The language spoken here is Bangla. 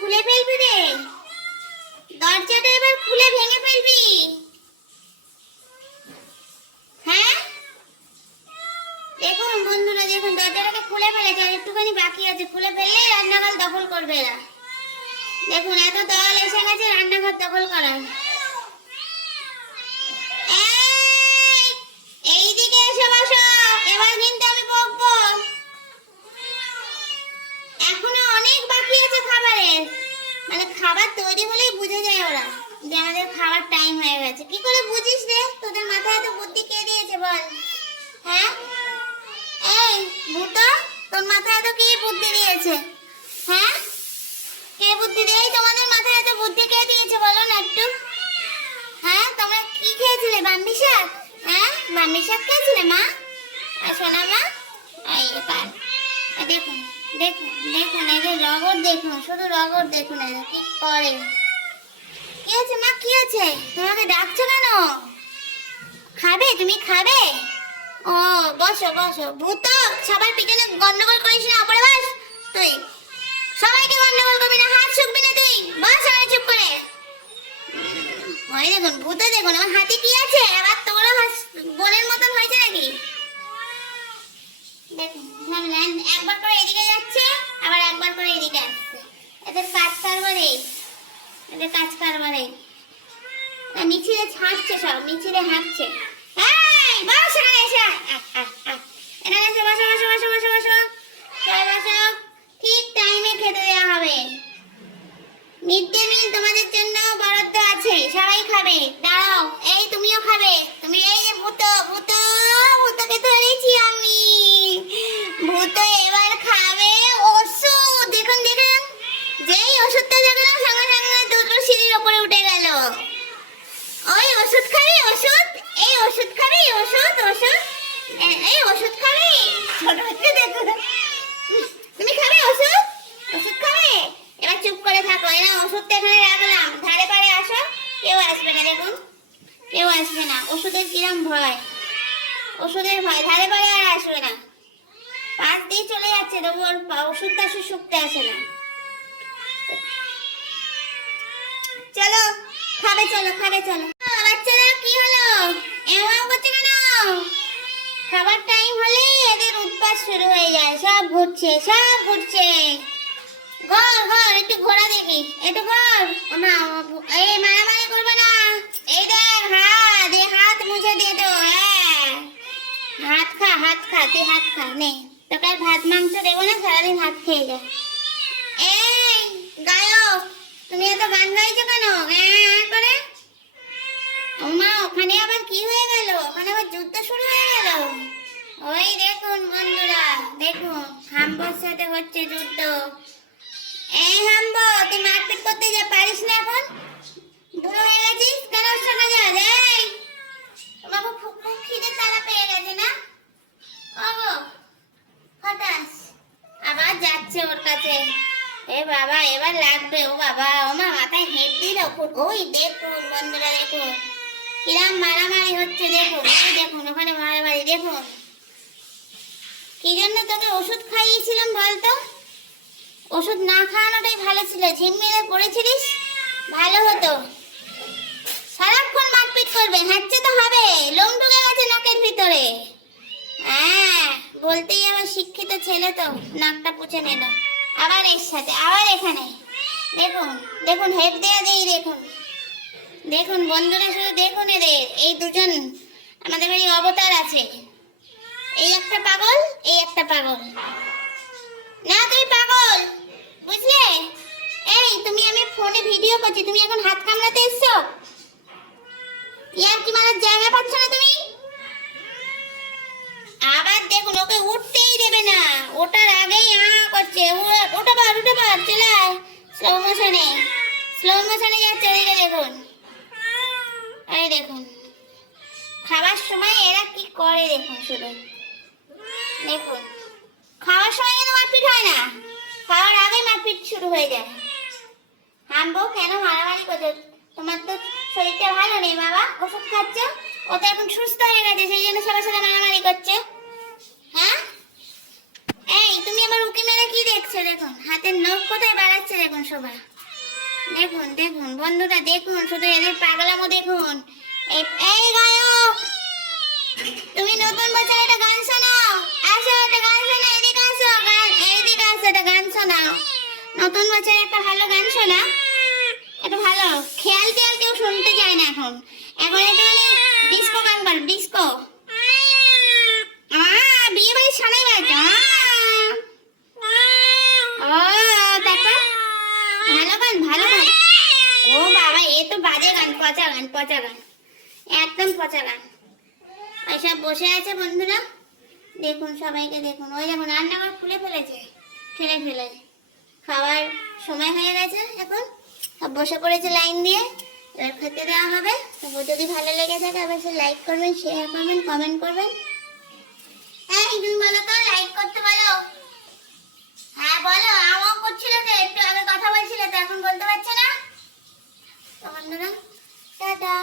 খুলে ফেলবি রে। দরজাটা এবার খুলে ভেঙে ফেলবি। হ্যাঁ? দেখুন বন্ধুরা, দেখুন, দরজাটাকে খুলে ফেলেছে, আর একটুখানি বাকি আছে। খুলে ফেললেই রান্নাঘর দখল করবে এরা। দেখুন, এত দল এসে গেছে রান্নাঘর দখল করার এই, এইদিকে এসে বসো এবার কিন্তু আমি বকবো এখনও অনেক বাকি আছে খাবারের মানে খাবার তৈরি হলেই বুঝে যায় ওরা। যে আমাদের খাবার টাইম হয়ে গেছে। কি করে বুঝিস রে? তোদের মাথায় এত বুদ্ধি কে দিয়েছে বল? হ্যাঁ? এই, ভূতো, তোর মাথায় এত কি বুদ্ধি দিয়েছে? হ্যাঁ? কে বুদ্ধি দিয়ে? তোমাদের মাথায় এত বুদ্ধি কে দিয়েছে বলো না একটু। হ্যাঁ তোমরা কি খেয়েছিলে? বাম্বি শাক? হ্যাঁ? বাম্বি শাক খেয়েছিলে, মা? আর সোনা মা? এই এই দেখুন দেখুন দেখুন যে রগর দেখুন, শুধু রগর দেখুন, এই কি করে? কি আছে মা? কি আছে তোমাকে ডাকছো কেন? খাবে? তুমি খাবে? ও, বসো বসো। ভূত সবার পিছনে গন্ডগোল করিস না পরে বাস। তুই। সবাইকে গন্ডগোল করবি না, হাত শুকবি না তুই। বস আমি চুপ করে। ওই দেখুন, ভূতে দেখুন, আমার হাতে কি আছে? আবার তোরা বোনের মতন হয়েছে নাকি? একবার করে এদিকে যাচ্ছে, আবার একবার করে এদিকে আসছে। এদের কাজ কারবারে এদের কাজ মিছিলে ছাড়ছে সব, মিছিলে হাঁটছে। এই ঠিক টাইমে খেতে দেওয়া হবে। মিড ডে মিল তোমাদের জন্য বরাদ্দ আছে, সবাই খাবে দাঁড়াও এই তুমিও খাবে তুমি এই যে ভূত ভূত ভূতকে ধরেছি আমি ভূত এবার খাবে ওষুধ দেখুন দেখুন যেই ওষুধটা দেখলাম সঙ্গে সঙ্গে দুটো সিঁড়ির ওপরে উঠে গেল ওই ওষুধ খাবি ওষুধ এই ওষুধ খাবি ওষুধ ওষুধ এ- এই ওষুধ খাবি ছোট বাচ্চা দেখো তুমি খাবে ওষুধ ওষুধ খাবে এবার চুপ করে থাকো এরা ওষুধটা এখানে রাখলাম ধারে পারে আসো কেউ আসবে না দেখুন কেউ আসবে না ওষুধের কিরম ভয়? ওষুধের ভয়? ধারে পারে আর আসবে না। পাশ দিয়ে চলে যাচ্ছে, তবু ওর ওষুধটা আসে, শুকতে আসে না। চলো, খাবে চলো খাবে চলো। বাচ্চারা কি হলো? এমন করছে কেন? খাবার টাইম হলেই এদের উৎপাত শুরু হয়ে যায়। সব ঘুরছে সব ঘুরছে। ঘর ঘর, একটু ঘোরা দেখি। একটু ঘর। ও- এই মারামারি করবে না। এই দেখ, হাত, এই হাত মুছে দিয়ে তো হ্যাঁ। হাত খা হাত খা, তুই হাত খা, নে। তোকে ভাত, মাংস দেবো না, সারাদিন হাত খেয়ে যা। এই, গায়ক, তুমি এত গান গাইছো কেন? হ্যাঁ করে। ওমা ওখানে আবার কি হয়ে গেল? ওখানে আবার যুদ্ধ শুরু হয়ে গেল? ওই দেখুন বন্ধুরা, দেখুন হাম্বর সাথে হচ্ছে যুদ্ধ। এই হাম্বো, তুই মারপিট করতে যা পারিস না এখন? বুড়ো হয়ে গেছিস? কেন শাখা যা? এই তোমাকে খুব খিদে তারা পেয়ে গেছে না? ওগো হঠাৎ আবার যাচ্ছে ওর কাছে। এ বাবা, এবার লাগবে। ও বাবা মা, মাথায় হেড দিল ওই দেখুন, বন্ধুরা, দেখুন। কিরাম মারামারি হচ্ছে, দেখুন। দেখুন, ওখানে মারামারি, দেখুন। কি জন্য তোকে ওষুধ খাইয়েছিলাম বলতো? ওষুধ না খাওয়ানোটাই ভালো ছিল। ঝিম মেরে পড়েছিলিস? ভালো হতো। সারাক্ষণ মারপিট করবে হাঁটছে তো হবে। লোম ঢুকে গেছে নাকের ভিতরে। হ্যাঁ বলতেই আবার শিক্ষিত ছেলে তো, নাকটা পুছে নিল। আবার এর সাথে, আবার এখানে। দেখুন দেখুন, হেড দেয়া দেই দেখুন। দেখুন বন্ধুরা, শুধু দেখুন এদের। এই দুজন আমাদের বাড়ি অবতার আছে। এই একটা পাগল, এই একটা পাগল। ফোনে ভিডিও করছি, তুমি এখন হাত কামড়াতে এসছো? ইয়ার কি মারার জায়গা পাচ্ছ না তুমি? আবার দেখুন, ওকে উঠতেই দেবে না। ওটার আগেই আ করছে। ওটা বার ওটা বার চলে স্লো মোশনে স্লো মোশনে যাচ্ছে ওইদিকে দেখুন। এই দেখুন। খাবার সময় এরা কি করে দেখুন শুধু? দেখুন। খাওয়ার সময় কিন্তু মারপিট হয় না। খাওয়ার আগে মারপিট শুরু হয়ে যায়। হামবো কেন মারামারি করছ? তোমার তো শরীরটা ভালো নেই বাবা। ওষুধ খাচ্ছ? ও তো এখন সুস্থ হয়ে গেছে, সেই জন্য সবার সাথে মারামারি করছে। হ্যাঁ? এই, তুমি আমার উকি মেরে কি দেখছ? দেখুন, হাতের নখ কোথায় বাড়াচ্ছে দেখুন সবাই। দেখুন দেখুন, বন্ধুরা, দেখুন, শুধু এদের পাগলামো দেখুন। এই গায়ক! তুমি নতুন বছর একটা গান শোনাও। আসো, একটা গান শোনাও, এদিকে আসো, গান এইদিকে আসো, একটা গান শোনাও। নতুন বছর একটা ভালো গান শোনা একটু ভালো। খেয়াল টেয়াল কেউ শুনতে চায় না এখন। এখন একটু মানে ডিস্কো গান কর ডিস্কো বিয়ে বাড়ির সানাই বাজছে তারপর? ভালো গান ভালো গান। ও বাবা, এ তো বাজে গান, পচা গান পচা গান। একদম পচা গান। ওইসব বসে আছে বন্ধুরা। দেখুন সবাইকে, দেখুন। ওই দেখুন, রান্নাঘর খুলে ফেলেছে। ঠেলে ফেলেছে খাবার সময় হয়ে গেছে এখন। সব বসে পড়েছে লাইন দিয়ে। এবার খেতে দেওয়া হবে। যদি ভালো লেগে থাকে অবশ্যই লাইক করবেন শেয়ার করবেন কমেন্ট করবেন। হ্যাঁ তুমি বলো তো লাইক করতে বলো? হ্যাঁ বলো, আমাও করছিল তো, একটু আগে কথা বলছিলে, তো এখন বলতে পারছে না? তো বন্ধুরা, টাটা।